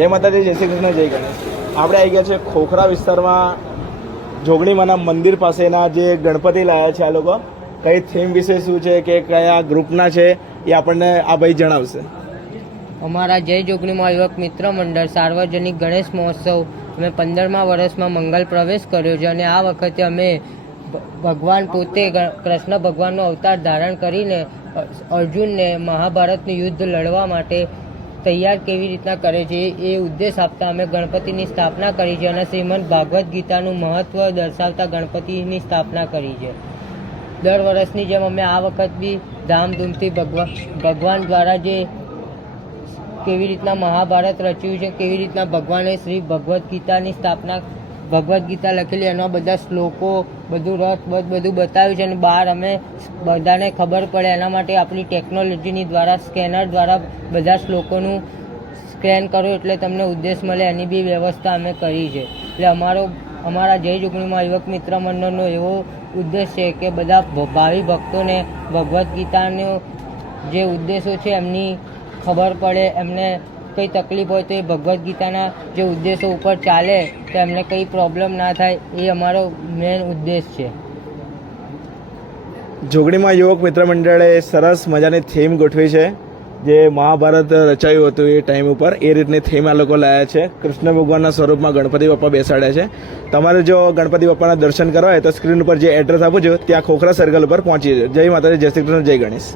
જય માતાજી, જય શ્રી કૃષ્ણ, જય ગણેશ. આપણે આવી ગયા છે ખોખરા વિસ્તારમાં જોગણીમાના મંદિર પાસેના જે ગણપતિ લાયા છે આ લોકો. કઈ થીમ વિશે શું છે કે કયા ગ્રુપના છે એ આપણને આ ભાઈ જણાવશે. અમારા જય જોગણીમાં યુવક મિત્ર મંડળ સાર્વજનિક ગણેશ મહોત્સવ અમે 15મા વર્ષમાં મંગલ પ્રવેશ કર્યો છે અને આ વખતે અમે ભગવાન પોતે કૃષ્ણ ભગવાનનો અવતાર ધારણ કરીને અર્જુનને મહાભારતનું યુદ્ધ લડવા માટે તૈયાર કેવી રીતના કરે છે એ ઉદ્દેશ આપતા અમે ગણપતિની સ્થાપના કરી છે અને શ્રીમદ ભાગવદ્ ગીતાનું મહત્વ દર્શાવતા ગણપતિની સ્થાપના કરી છે. દર વર્ષની જેમ અમે આ વખત બી ધામધૂમથી ભગવાન દ્વારા જે કેવી રીતના મહાભારત રચ્યું છે, કેવી રીતના ભગવાને શ્રી ભગવદ્ ગીતાની સ્થાપના, ભગવદ્ ગીતા લખેલી એના બધા શ્લોકો, બધું રથ બધું બતાવ્યું છે અને બહાર અમે બધાને ખબર પડે એના માટે આપણી ટેકનોલોજીની દ્વારા સ્કેનર દ્વારા બધા શ્લોકોનું સ્કેન કરો એટલે તમને ઉદ્દેશ મળે એની બી વ્યવસ્થા અમે કરી છે. એટલે અમારા જય જોગણીમાં યુવક મિત્ર મંડળનો એવો ઉદ્દેશ છે કે બધા ભાવિ ભક્તોને ભગવદ્ ગીતાનો જે ઉદ્દેશો છે એમની ખબર પડે, એમને કંઈ તકલીફ હોય તો એ ભગવદ્ ગીતાના જે ઉદ્દેશો ઉપર ચાલે તો એમને કંઈ પ્રોબ્લેમ ના થાય એ અમારો મેન ઉદ્દેશ છે. જોગણીમાં યુવક મિત્ર મંડળે સરસ મજાની થીમ ગોઠવી છે. જે મહાભારત રચાયું હતું એ ટાઈમ ઉપર એ રીતની થીમ આ લોકો લાયા છે. કૃષ્ણ ભગવાનના સ્વરૂપમાં ગણપતિ બાપ્પા બેસાડ્યા છે. તમારે જો ગણપતિ બાપ્પાના દર્શન કરવા હોય તો સ્ક્રીન ઉપર જે એડ્રેસ આપું છું ત્યાં ખોખરા સર્કલ ઉપર પહોંચી જજો. જય માતાજી, જય શ્રી કૃષ્ણ, જય ગણેશ.